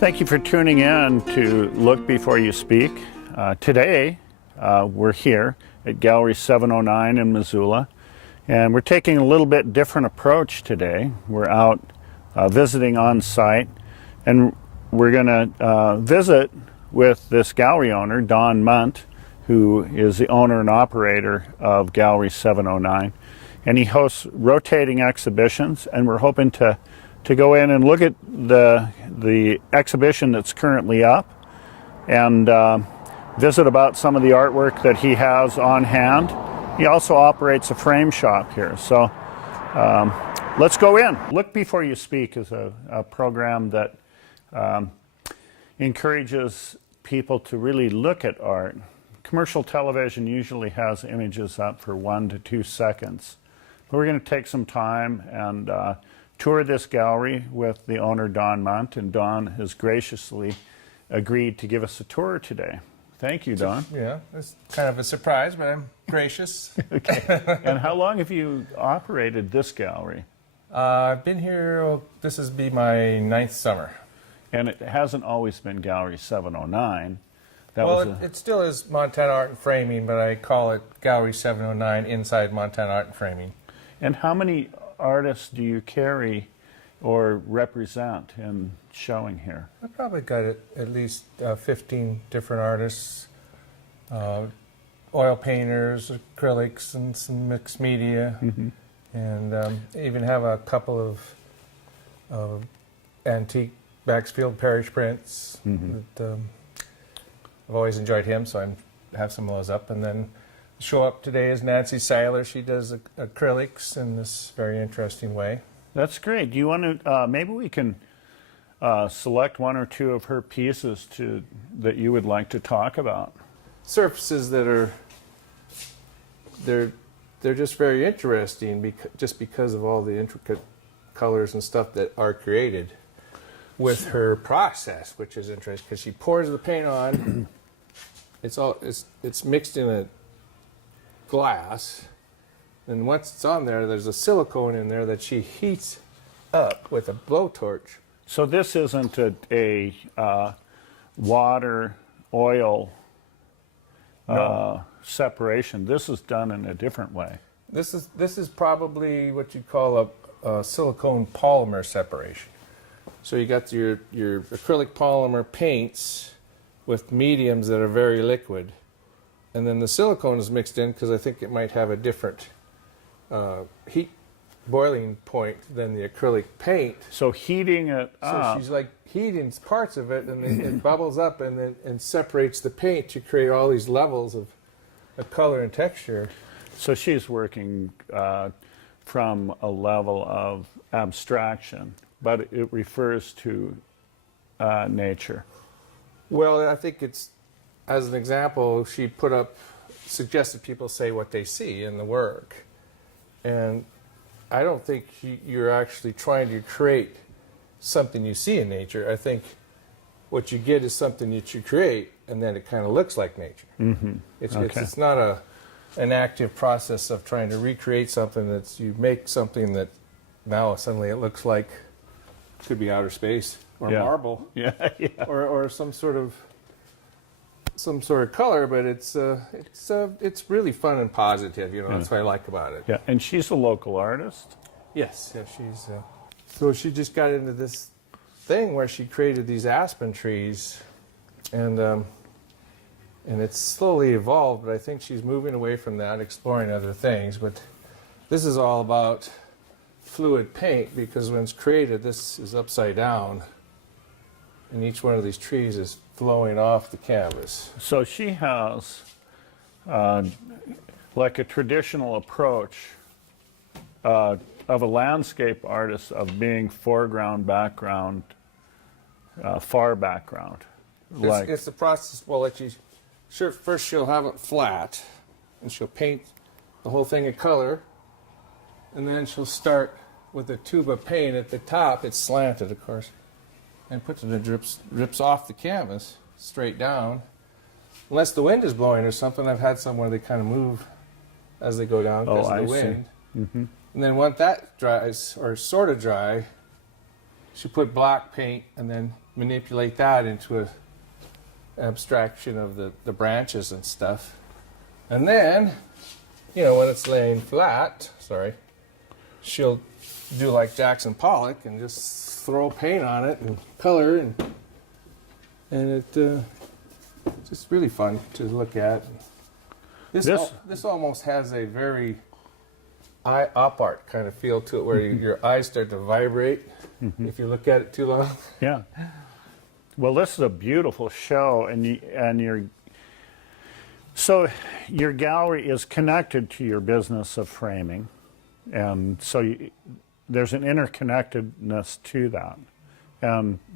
Thank you for tuning in to Look Before You Speak. Today, we're here at Gallery 709 in Missoula, and we're taking a little bit different approach today. We're out visiting on site, and we're going to visit with this gallery owner, Don Mundt, who is the owner and operator of Gallery 709. And he hosts rotating exhibitions, and we're hoping to go in and look at the exhibition that's currently up and visit about some of the artwork that he has on hand. He also operates a frame shop here. So let's go in. Look Before You Speak is a program that encourages people to really look at art. Commercial television usually has images up for 1 to 2 seconds. But we're going to take some time and tour this gallery with the owner, Don Mundt, and Don has graciously agreed to give us a tour today. Thank you, Don. Yeah, it's kind of a surprise, but I'm gracious. Okay. And how long have you operated this gallery? I've been here, this will be my 9th summer. And it hasn't always been Gallery 709. It still is Montana Art and Framing, but I call it Gallery 709 inside Montana Art and Framing. And how many artists do you carry or represent in showing here? I've probably got at least 15 different artists, oil painters, acrylics, and some mixed media, and even have a couple of antique Maxfield Parrish prints. That, I've always enjoyed him, so I have some of those up. And then show up today is Nancy Seiler. She does acrylics in this very interesting way. That's great. Do you want to, maybe we can select 1 or 2 of her pieces that you would like to talk about. Surfaces that are, they're just very interesting just because of all the intricate colors and stuff that are created with her process, which is interesting because she pours the paint on. It's mixed in a glass, and once it's on there, there's a silicone in there that she heats up with a blowtorch. So this isn't a water oil separation. This is done in a different way. This is probably what you'd call a silicone polymer separation. So you got your acrylic polymer paints with mediums that are very liquid, and then the silicone is mixed in because I think it might have a different heat boiling point than the acrylic paint. So heating it up. So she's like heating parts of it, and it bubbles up and separates the paint to create all these levels of color and texture. So she's working from a level of abstraction, but it refers to nature. Well, I think it's, as an example, she suggested people say what they see in the work. And I don't think you're actually trying to create something you see in nature. I think what you get is something that you create, and then it kind of looks like nature. It's not an active process of trying to recreate something. You make something that now suddenly it looks like could be outer space or marble, or some sort of color, but it's really fun and positive. That's what I like about it. Yeah, and she's a local artist. Yes, she's. So she just got into this thing where she created these aspen trees, and it's slowly evolved. But I think she's moving away from that, exploring other things. But this is all about fluid paint, because when it's created, this is upside down, and each one of these trees is flowing off the canvas. So she has like a traditional approach of a landscape artist of being foreground, background, far background. It's the process. Well, first she'll have it flat, and she'll paint the whole thing in color, and then she'll start with a tube of paint at the top. It's slanted, of course, and puts it, drips off the canvas straight down. Unless the wind is blowing or something, I've had some where they kind of move as they go down because of the wind. And then once that dries, or sort of dry, she put black paint and then manipulate that into a abstraction of the branches and stuff. And then, you know, when it's laying flat, she'll do like Jackson Pollock and just throw paint on it and color, and it's just really fun to look at. This almost has a very eye op art kind of feel to it, where your eyes start to vibrate if you look at it too long. Yeah. Well, this is a beautiful show, so your gallery is connected to your business of framing, and so there's an interconnectedness to that.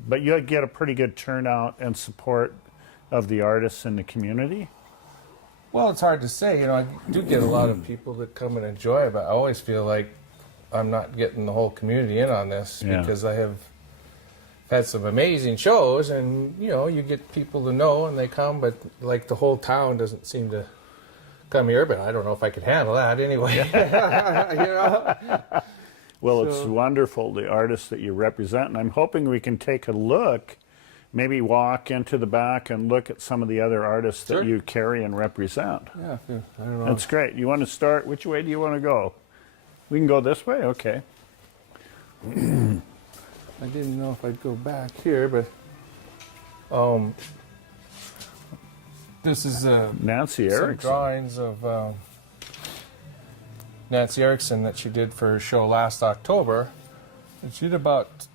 But you get a pretty good turnout and support of the artists in the community. Well, it's hard to say. You know, I do get a lot of people that come and enjoy it, but I always feel like I'm not getting the whole community in on this, because I have had some amazing shows, and you know, you get people to know and they come, but like the whole town doesn't seem to come here. But I don't know if I could handle that anyway. You know? Well, it's wonderful, the artists that you represent, and I'm hoping we can take a look, maybe walk into the back and look at some of the other artists that you carry and represent. Yeah, I don't know. That's great. You want to start? Which way do you want to go? We can go this way? Okay. I didn't know if I'd go back here, but this is Nancy some Erickson. drawings of Nancy Erickson that she did for her show last October. And she did about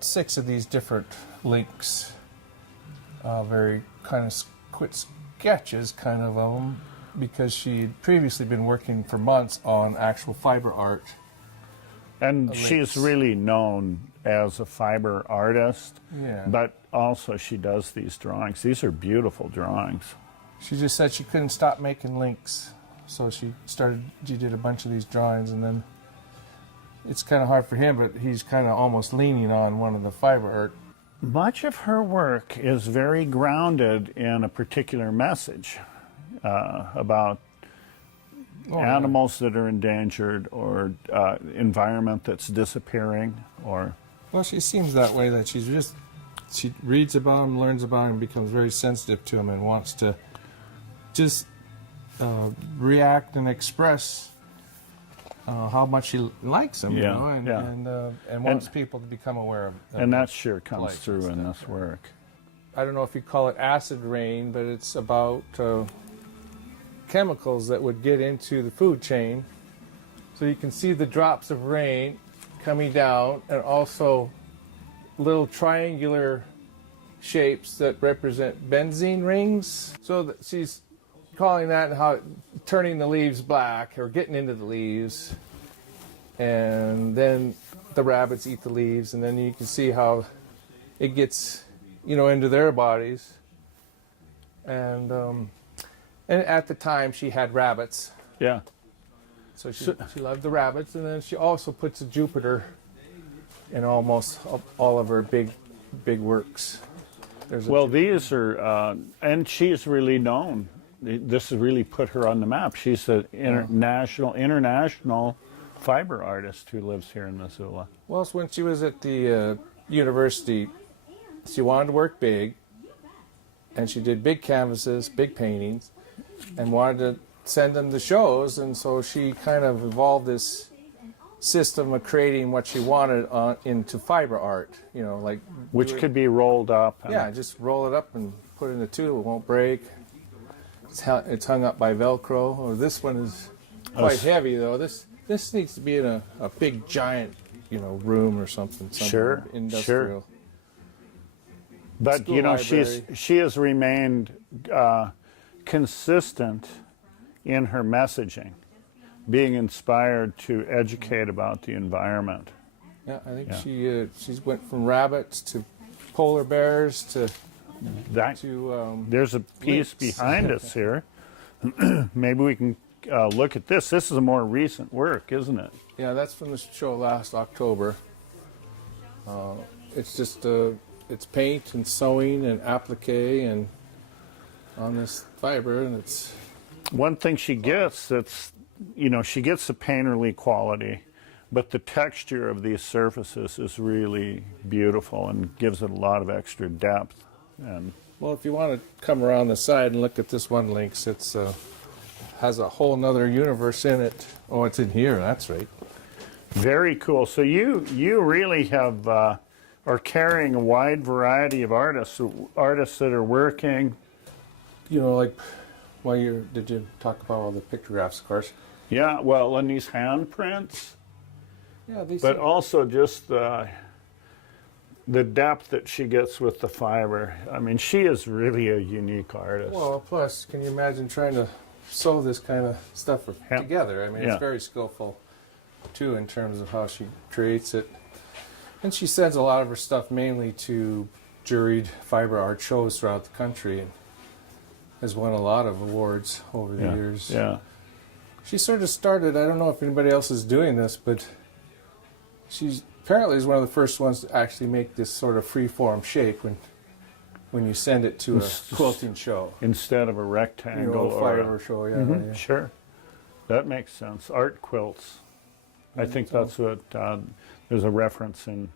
6 of these different links, very kind of quick sketches kind of them, because she'd previously been working for months on actual fiber art. And she's really known as a fiber artist, but also she does these drawings. These are beautiful drawings. She just said she couldn't stop making links, so she did a bunch of these drawings, and then it's kind of hard for him, but he's kind of almost leaning on one of the fiber art. Much of her work is very grounded in a particular message about animals that are endangered, or environment that's disappearing, or... Well, she seems that way, that she reads about him, learns about him, becomes very sensitive to him, and wants to just react and express how much she likes him, you know, and wants people to become aware of him. And that sure comes through in this work. I don't know if you call it acid rain, but it's about chemicals that would get into the food chain. So you can see the drops of rain coming down, and also little triangular shapes that represent benzene rings. So that she's calling that how turning the leaves black, or getting into the leaves, and then the rabbits eat the leaves, and then you can see how it gets, you know, into their bodies. And at the time she had rabbits. Yeah. So she loved the rabbits, and then she also puts a Jupiter in almost all of her big works. Well, these are, and she's really known. This has really put her on the map. She's an international fiber artist who lives here in Missoula. Well, so when she was at the university, she wanted to work big, and she did big canvases, big paintings, and wanted to send them to shows, and so she kind of evolved this system of creating what she wanted into fiber art, you know, like... Which could be rolled up. Yeah, just roll it up and put it in a tube, it won't break. It's hung up by Velcro. Oh, this one is quite heavy, though. This needs to be in a big, giant, you know, room or something. Sure, industrial. sure. But, you know, she has remained consistent in her messaging, being inspired to educate about the environment. Yeah, I think she's went from rabbits to polar bears to there's a piece behind us here. Maybe we can look at this. This is a more recent work, isn't it? Yeah, that's from the show last October. It's just it's paint and sewing and applique and on this fiber, and it's... One thing she gets that's, you know, she gets the painterly quality, but the texture of these surfaces is really beautiful and gives it a lot of extra depth. And Well, if you want to come around the side and look at this one, Lynx, it's has a whole nother universe in it. Oh, it's in here. That's right. very cool. So you really have are carrying a wide variety of artists that are working. You know, like, did you talk about all the pictographs, of course? Yeah, well, and these handprints, Yeah, these. but also just the depth that she gets with the fiber. I mean, she is really a unique artist. Well, plus, can you imagine trying to sew this kind of stuff together? I mean, Yeah. it's very skillful, too, in terms of how she creates it. And she sends a lot of her stuff mainly to juried fiber art shows throughout the country and has won a lot of awards over the years. Yeah. She sort of started, I don't know if anybody else is doing this, but she's apparently is one of the first ones to actually make this sort of free-form shape when you send it to a quilting show. Instead of a rectangle You know, or fiber show, yeah, Mhm, yeah. Sure, that makes sense. Art quilts. I think that's what there's a reference in.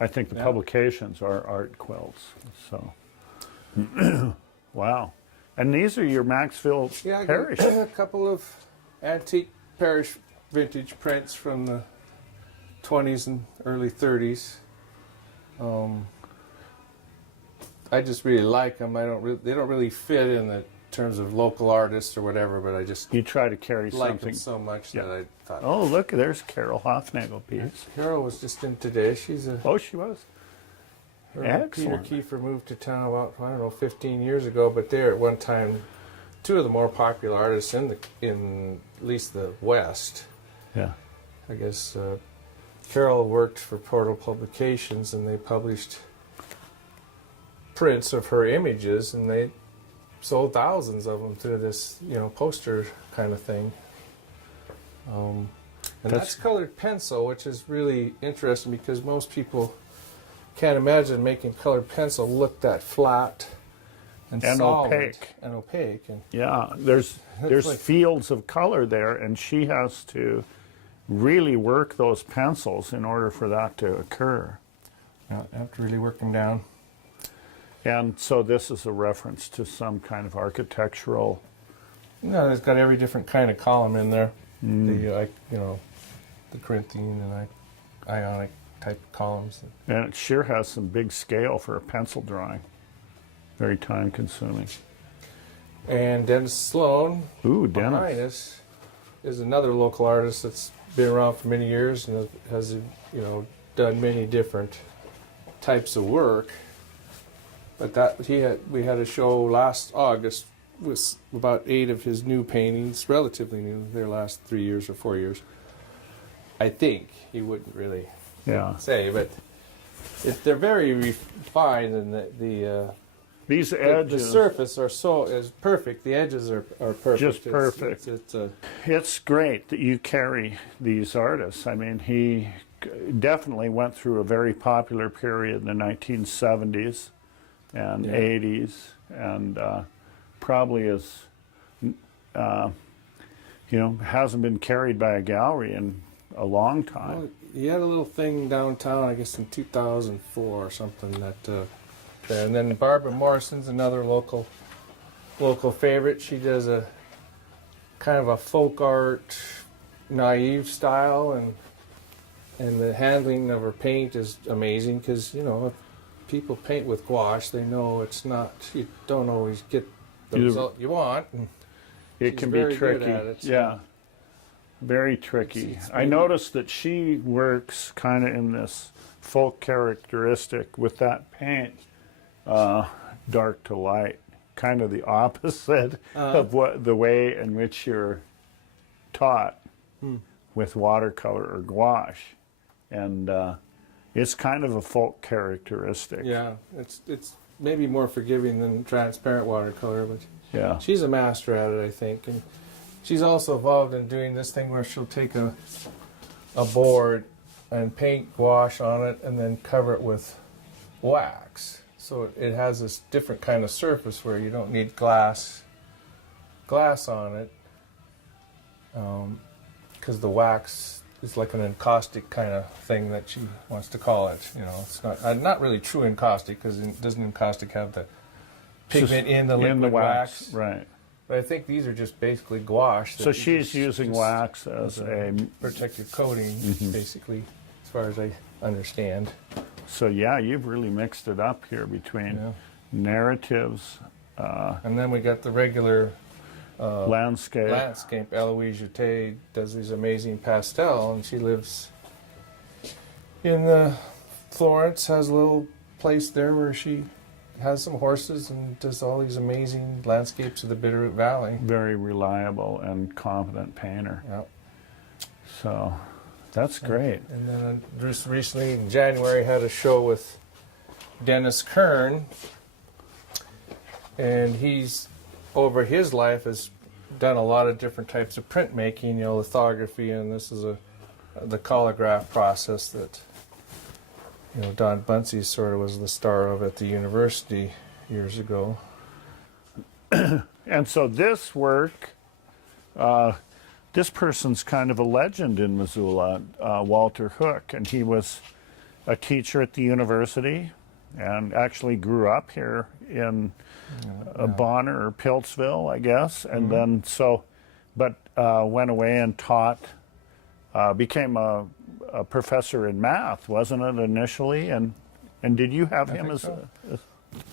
I think the Yeah. publications are art quilts. So, wow. And these are your Maxville Yeah, I Parish. got a couple of antique parish vintage prints from the 20s and early 30s. I just really like them. They don't really fit in the terms of local artists or whatever, but I just You try to carry like something. them so much Yeah. that I thought. Oh, look, there's Carol Hofnagel piece. Carol was just in today. She's a. Oh, she was. Her and Peter Excellent. Kiefer moved to town about, I don't know, 15 years ago, but they're at one time two of the more popular artists in at least the West. Yeah. I guess Carol worked for Portal Publications, and they published prints of her images, and they sold thousands of them through this, poster kind of thing. And that's colored pencil, which is really interesting because most people can't imagine making colored pencil look that flat and solid opaque. and opaque. And Yeah, there's like- fields of color there, and she has to really work those pencils in order for that to occur. you have to really work them down. And so this is a reference to some kind of architectural. No, it's got every different kind of column in there. The the Corinthian and Ionic type columns. And it sure has some big scale for a pencil drawing. Very time consuming. And Dennis Sloan, Ooh, behind Dennis. us, is another local artist that's been around for many years and has done many different types of work. But we had a show last August with about 8 of his new paintings, relatively new. Their last 3 years or 4 years. I think he wouldn't really Yeah. say, but they're very refined, and These the edges. surface is perfect. The edges are perfect. Just perfect. It's It's great that you carry these artists. I mean, he definitely went through a very popular period in the 1970s and 80s, and probably is, hasn't been carried by a gallery in a long time. well, he had a little thing downtown, I guess in 2004 or something that there. And then Barbara Morrison's another local favorite. She does a kind of a folk art, naive style, and the handling of her paint is amazing because if people paint with gouache, they know it's not. You don't always get the result you want. And It she's can be very good tricky. at it, so- Yeah. Very tricky. It's I maybe- noticed that she works kind of in this folk characteristic with that paint, dark to light, kind of the opposite of the way in which you're taught with watercolor or gouache, and it's kind of a folk characteristic. Yeah, it's maybe more forgiving than transparent watercolor, but Yeah. she's a master at it, I think. And she's also involved in doing this thing where she'll take a board and paint gouache on it and then cover it with wax. So it has this different kind of surface where you don't need glass on it because the wax it's like an encaustic kind of thing that she wants to call it. You know, it's not really true encaustic, because doesn't encaustic have the pigment in the liquid wax? Right. But I think these are just basically gouache. So she's using wax as a protective coating, basically, as far as I understand. So yeah, you've really mixed it up here between narratives. And then we got the regular landscape. LBYS does these amazing pastel, and she lives in Florence, has a little place there where she has some horses and does all these amazing landscapes of the Bitterroot Valley. Very reliable and competent painter. Yep. So that's great. And then just recently in January had a show with Dennis Kern, and he's over his life has done a lot of different types of printmaking, you know, lithography, and this is the collograph process that, you know, Don Mundt sort of was the star of at the university years ago. And so this work, this person's kind of a legend in Missoula, Walter Hook, and he was a teacher at the university and actually grew up here in Bonner or Piltsville, I guess, and then but went away and taught, became a professor in math, wasn't it, initially? And did you have him as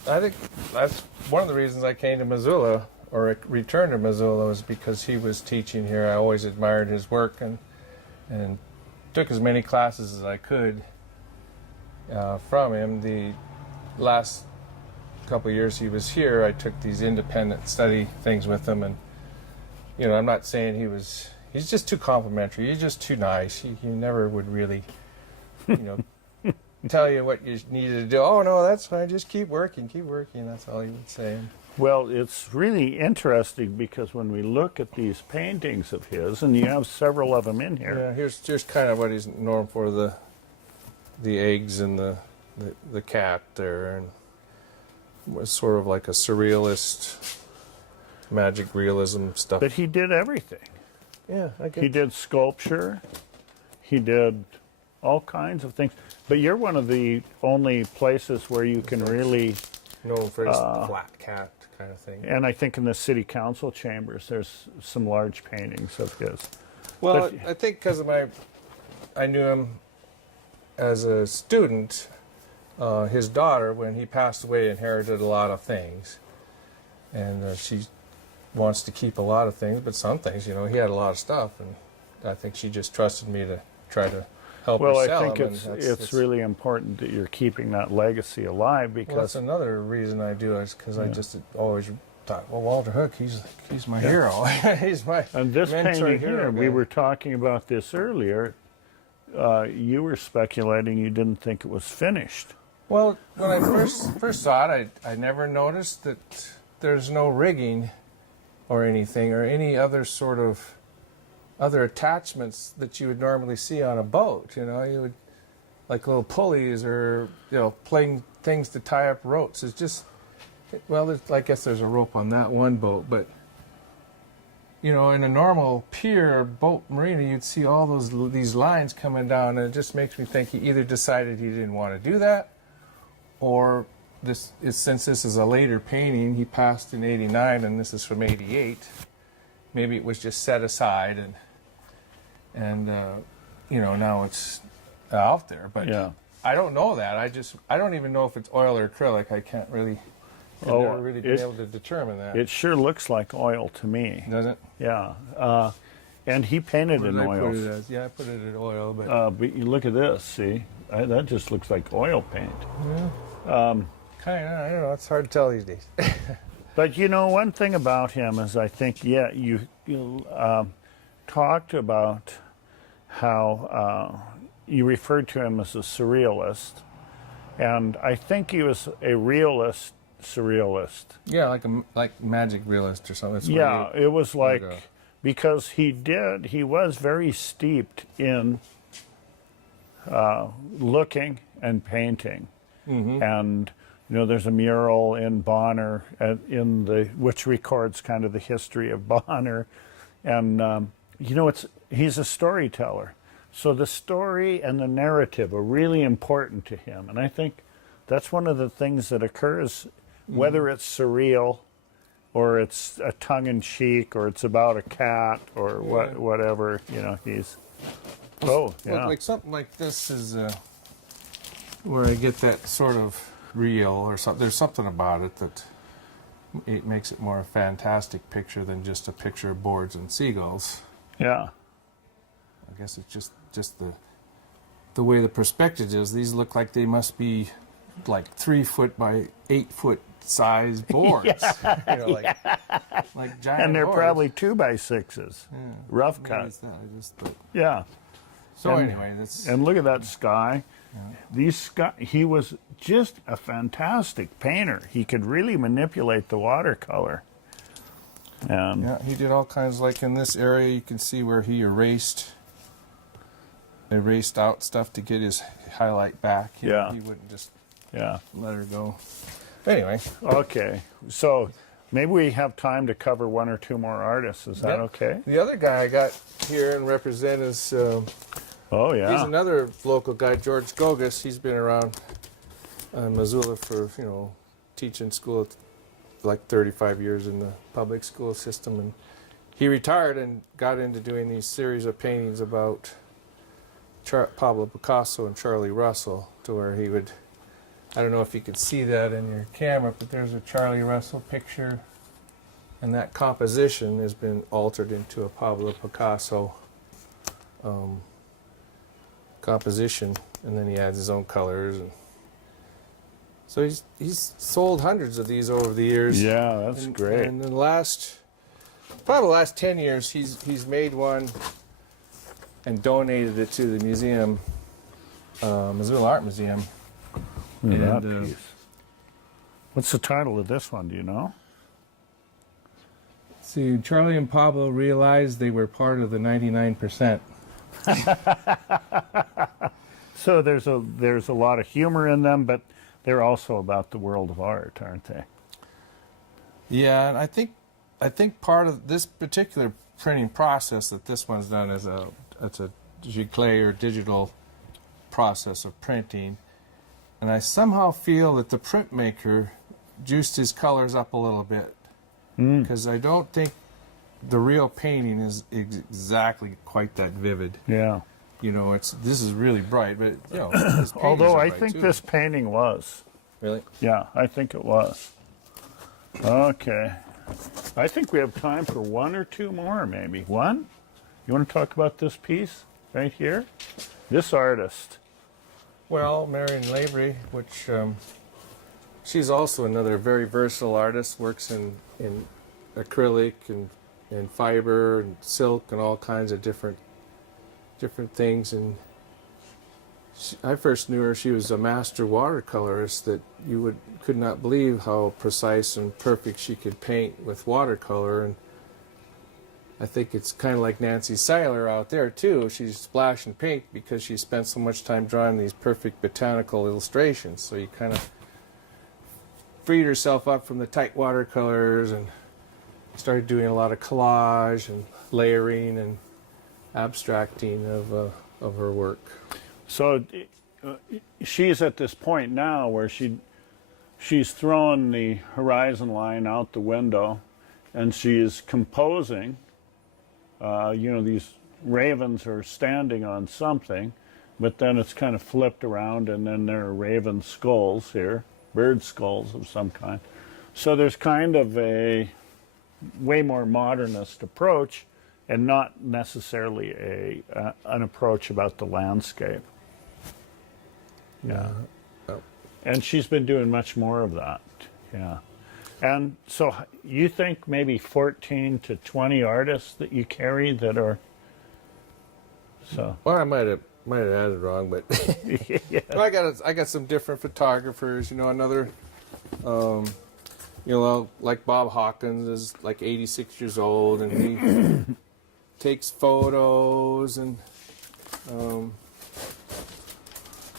I think that's one of the reasons I came to Missoula, or returned to Missoula, was because he was teaching here. I always admired his work and took as many classes as I could from him. The last couple of years he was here, I took these independent study things with him, and you know, I'm not saying he's just too complimentary. He's just too nice. He never would really, you know, tell you what you needed to do. Oh no, that's fine. Just keep working. That's all he would say. Well, it's really interesting because when we look at these paintings of his, and you have several of them in here. Yeah, here's kind of what he's known for, the eggs and the cat there, and was sort of like a surrealist, magic realism stuff. But he did everything. Yeah, I guess. He did sculpture. He did all kinds of things. But you're one of the only places where you can really... known for his flat cat kind of thing. And I think in the city council chambers, there's some large paintings of his. Well, I think because of I knew him as a student. His daughter, when he passed away, inherited a lot of things, and she wants to keep a lot of things, but some things, you know, he had a lot of stuff, and I think she just trusted me to try to help her sell them. Well, I think it's really important that you're keeping that legacy alive, because... Well, that's another reason I do it, is because I just always thought, well, Walter Hook, he's my hero. He's my And this mentor painting hero here, guy. we were talking about this earlier, you were speculating you didn't think it was finished. Well, when I first saw it, I never noticed that there's no rigging or anything, or any other sort of other attachments that you would normally see on a boat. You know, you would, like little pulleys, or, you know, playing things to tie up ropes. It's just, well, I guess there's a rope on that one boat, but you know, in a normal pier or boat marina, you'd see all these lines coming down, and it just makes me think he either decided he didn't want to do that, or since this is a later painting, he passed in '89 and this is from '88, maybe it was just set aside and you know, now it's out there. But Yeah. I don't know that. I don't even know if it's oil or acrylic. I can't really, I've never really been able to determine that. It sure looks like oil to me. Does it? Yeah. And he painted in oils. Put it as? Yeah, I put it in oil, but But you look at this, see? That just looks like oil paint. kind of. I don't know. It's hard to tell these days. But you know, one thing about him is, I think, you talked about how you referred to him as a surrealist, and I think he was a realist surrealist. Yeah, like magic realist or something. That's Yeah, it was like, go. because he was very steeped in looking and painting. And you know, there's a mural in Bonner which records kind of the history of Bonner, and you know, he's a storyteller. So the story and the narrative are really important to him. And I think that's one of the things that occurs, whether it's surreal or it's a tongue-in-cheek or it's about a cat or whatever, you know, he's... Oh, yeah. Like something like this is where I get that sort of real or something. There's something about it that it makes it more a fantastic picture than just a picture of boards and seagulls. Yeah. I guess it's just the way the perspective is. These look like they must be like 3 foot by 8 foot size boards. You know, like giant And they're boards. probably 2x6s, rough Maybe cut. it's that, Yeah. So And- anyway, that's And look at that sky. These sky. He was just a fantastic painter. He could really manipulate the watercolor. And yeah. He did all kinds. Like in this area, you can see where he erased out stuff to get his highlight back. You know, he wouldn't just yeah. let her go. Anyway, Okay. So maybe we have time to cover one or two more artists. Is that Yep. okay? the other guy I got here and represent is Oh he's yeah. another local guy, George Gogas. He's been around Missoula for teaching school like 35 years in the public school system, and he retired and got into doing these series of paintings about Pablo Picasso and Charlie Russell, to where he would, I don't know if you could see that in your camera, but there's a Charlie Russell picture, and that composition has been altered into a Pablo Picasso composition, and then he adds his own colors, and so he's sold hundreds of these over the years. Yeah, that's great. And in the last 10 years, he's made one and donated it to the museum, Missoula Art Museum. Look at And, that piece. What's the title of this one? Do you know? See, Charlie and Pablo realized they were part of the 99%. So there's a lot of humor in them, but they're also about the world of art, aren't they? Yeah, and I think part of this particular printing process that this one's done is it's a giclée or digital process of printing, and I somehow feel that the printmaker juiced his colors up a little bit, because I don't think the real painting is exactly quite that vivid. Yeah. You know, this is really bright, but his paintings Although are I bright, think too. this painting was. Really. Yeah, I think it was. Okay. I think we have time for one or two more, maybe. One? You want to talk about this piece right here? This artist. Well, Marian Lavery, which she's also another very versatile artist, works in acrylic and fiber and silk and all kinds of different things. And I first knew her, she was a master watercolorist that you could not believe how precise and perfect she could paint with watercolor. And I think it's kind of like Nancy Seiler out there too. She's splashing pink because she spent so much time drawing these perfect botanical illustrations. So you kind of freed herself up from the tight watercolors and started doing a lot of collage and layering and abstracting of her work. So she's at this point now where she's thrown the horizon line out the window, and she is composing. These ravens are standing on something, but then it's kind of flipped around, and then there are raven skulls here, bird skulls of some kind. So there's kind of a way more modernist approach, and not necessarily an approach about the landscape. Yeah. Oh. And she's been doing much more of that. Yeah. And so you think maybe 14 to 20 artists that you carry that are so Well, I might have added wrong, but yeah. well, I got some different photographers. Another like Bob Hawkins is like 86 years old, and he takes photos, and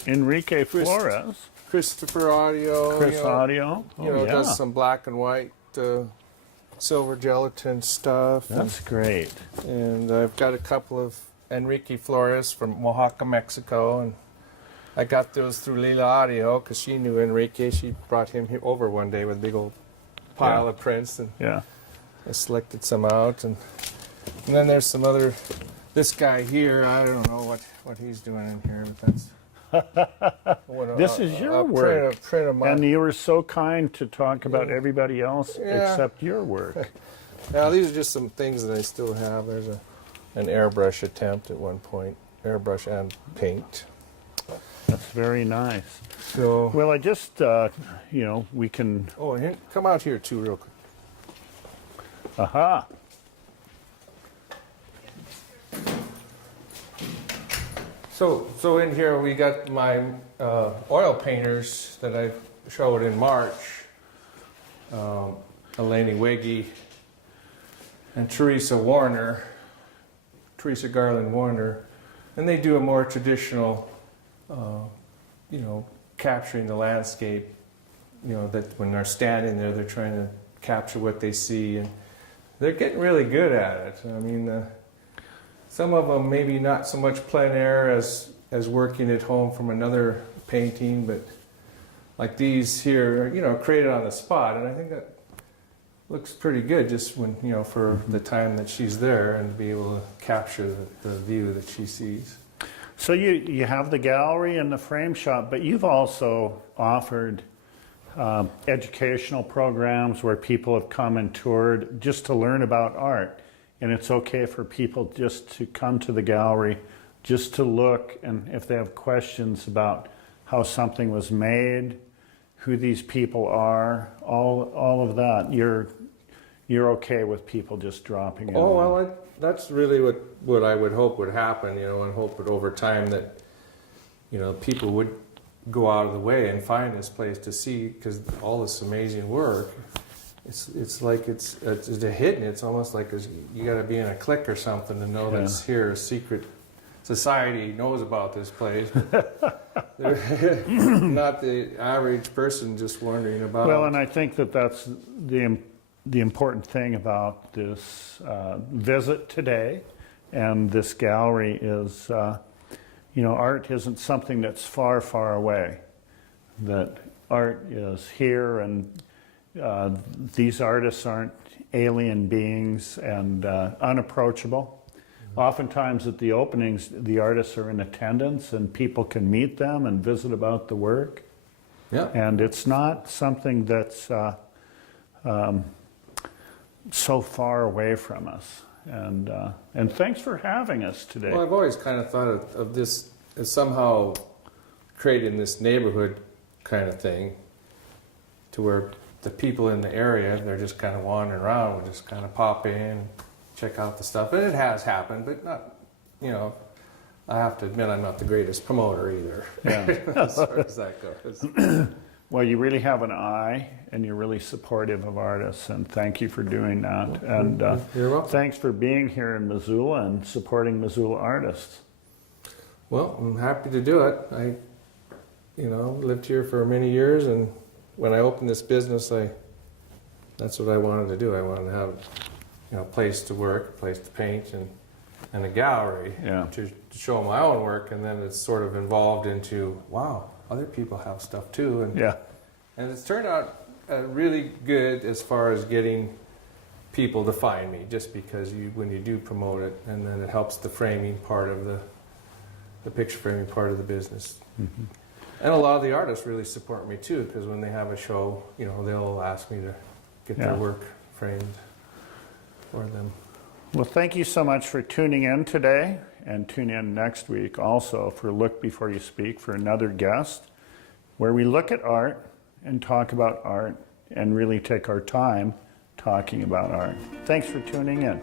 Enrique Flores, Christopher Audio, Chris Audio. Oh, yeah. does some black and white silver gelatin stuff. That's great. And I've got a couple of Enrique Flores from Oaxaca, Mexico, and I got those through Lila Audio because she knew Enrique. She brought him over one day with a big old pile of prints, and Yeah. I selected some out, and then there's some other. This guy here, I don't know what he's doing in here, but that's. This is your work. A print of mine. And you were so kind to talk about everybody else except your work. Now these are just some things that I still have. There's an airbrush attempt at one point, airbrush and paint. That's very nice. So Well, I just, we can, oh, and here, come out here too, real quick. aha. So in here we got my oil painters that I showed in March. Eleni Wiggy and Teresa Garland Warner, and they do a more traditional, capturing the landscape. That when they're standing there, they're trying to capture what they see, and they're getting really good at it. I mean, some of them maybe not so much plein air as working at home from another painting, but like these here, created on the spot, and I think that looks pretty good just when, for the time that she's there and to be able to capture the view that she sees. So you have the gallery and the frame shop, but you've also offered educational programs where people have come and toured just to learn about art. And it's okay for people just to come to the gallery, just to look, and if they have questions about how something was made, who these people are, all of that, you're okay with people just dropping in. Oh, well, that's really what I would hope would happen, and hope that over time that, people would go out of the way and find this place to see, because all this amazing work, it's like it's a hidden. It's almost like you got to be in a clique or something to know that's here. A secret society knows about this place. They're not the average person just wondering about. Well, and I think that's the important thing about this visit today and this gallery is, art isn't something that's far, far away. That art is here, and these artists aren't alien beings and unapproachable. Oftentimes at the openings, the artists are in attendance and people can meet them and visit about the work. Yeah. And it's not something that's so far away from us. And thanks for having us today. Well, I've always kind of thought of this as somehow creating this neighborhood kind of thing, to where the people in the area, they're just kind of wandering around, would just kind of pop in, check out the stuff. And it has happened, but not, I have to admit I'm not the greatest promoter either, as far as that goes. Well, you really have an eye, and you're really supportive of artists, and thank you for doing that. And You're welcome. thanks for being here in Missoula and supporting Missoula artists. Well, I'm happy to do it. I, lived here for many years, and when I opened this business, that's what I wanted to do. I wanted to have, a place to work, a place to paint, and a gallery to show my own work. And then it's sort of evolved into, wow, other people have stuff too. And it's turned out really good as far as getting people to find me, just because when you do promote it, and then it helps the framing part of the picture framing part of the business. Mm-hmm. And a lot of the artists really support me too, because when they have a show, they'll ask me to get their work framed for them. Well, thank you so much for tuning in today, and tune in next week also for Look Before You Speak for another guest, where we look at art and talk about art and really take our time talking about art. Thanks for tuning in.